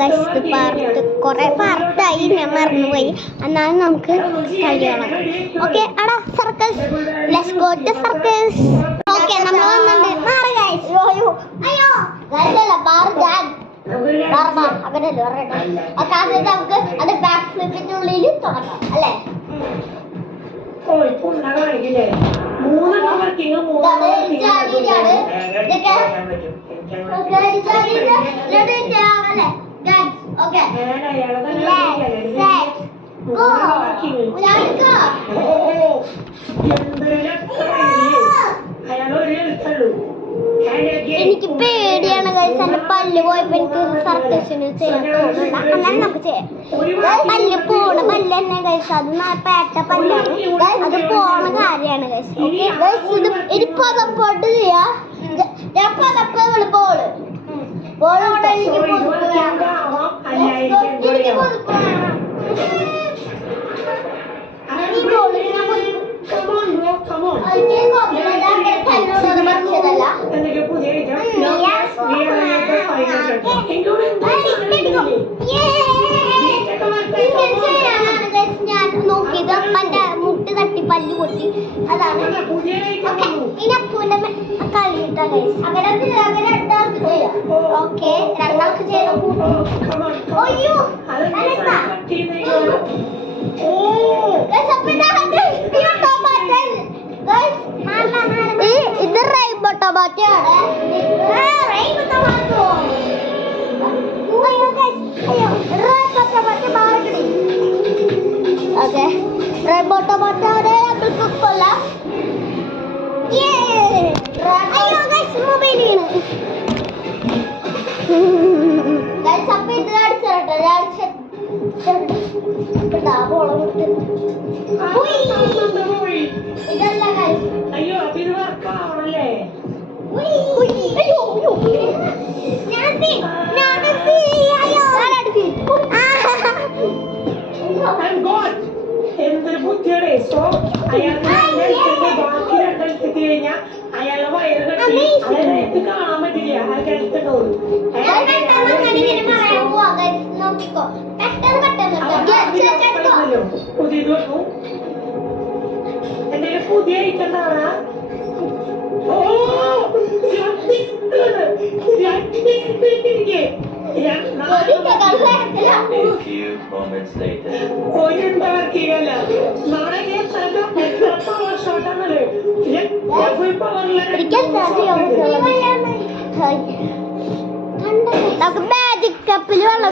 Guys part കുറെ പാർട്ടായി ഞാൻ മറന്നുപോയി. എന്നാലും നമുക്ക് കളിക്കണം. ഓക്കെ അടാ circus, let's go to circus. Okay നമ്മൾ വന്നിട്ടുണ്ട്. മാറി ഗൈസ്. അയ്യോ ഗൈസ് അല്ല ബാർ ഞാൻ അങ്ങനെയല്ലേ പറയട്ടെ. ഓക്കെ ആദ്യം നമുക്ക് അത് ബാക്ക് ഫ്ലിപ്പിനുള്ളിൽ തുടങ്ങാം അല്ലേ? എനിക്ക് പേടിയാണ് ഗൈസ്. എന്റെ പല്ല് പോയപ്പോ എനിക്ക് സർക്കസിന് ചെയ്യാൻ തോന്നുന്നില്ല. അങ്ങനെ നമുക്ക് ചെയ്യാം. പല്ല് പോണ പല്ല് തന്നെ ഗൈസ്. അത് പേട്ട പല്ലാണ്. അത് പോണ കാര്യമാണ് ഗൈസ്. ഓക്കെ ഗൈസ് ഇത് ഇനിയിപ്പോ അതപ്പോട്ട് ചെയ്യാ. ബോള് ബോളോടെ എനിക്ക് പൊതുപ്പ് വേണം. എനിക്ക് പൊതുപ്പ് വേണം. ഈ ബോളിൽ ഞാൻ നോക്കിയത് അപ്പന്റെ മുട്ട് തട്ടി പല്ല് പൊട്ടി. അതാണ് ഇനി അപ്പൂന്റെ കളിയിട്ടാ ഗൈസ്. അങ്ങനെ രണ്ടാൾക്ക് ചെയ്യാം. ഓക്കെ രണ്ടാൾക്ക് ചെയ്ത അയ്യോ ഇത് റെയിൻബോ ടൊമാറ്റോയാണ്. ഓക്കെ റെയിൻബോ ടൊമാറ്റോയുടെ കുഴപ്പമില്ല. മൊബൈൽ വീണ് അപ്പൊ ഇത് അടിച്ചോട്ടെ. ഇതല്ല എന്തൊരു ബുദ്ധിയുടെ സോ ബാക്കി രണ്ടെടുത്തിട്ട് കഴിഞ്ഞാൽ അയാളുടെ വയറ് കട്ടി അയാൾക്ക് കാണാൻ പറ്റില്ല. അയാൾക്ക് എടുത്തിട്ടുള്ളൂ. പുതിയത് വന്നു. എന്തെങ്കിലും പുതിയ ഐറ്റണ്ടാണ്. നമുക്ക് മാജിക് കപ്പിൽ വെള്ളം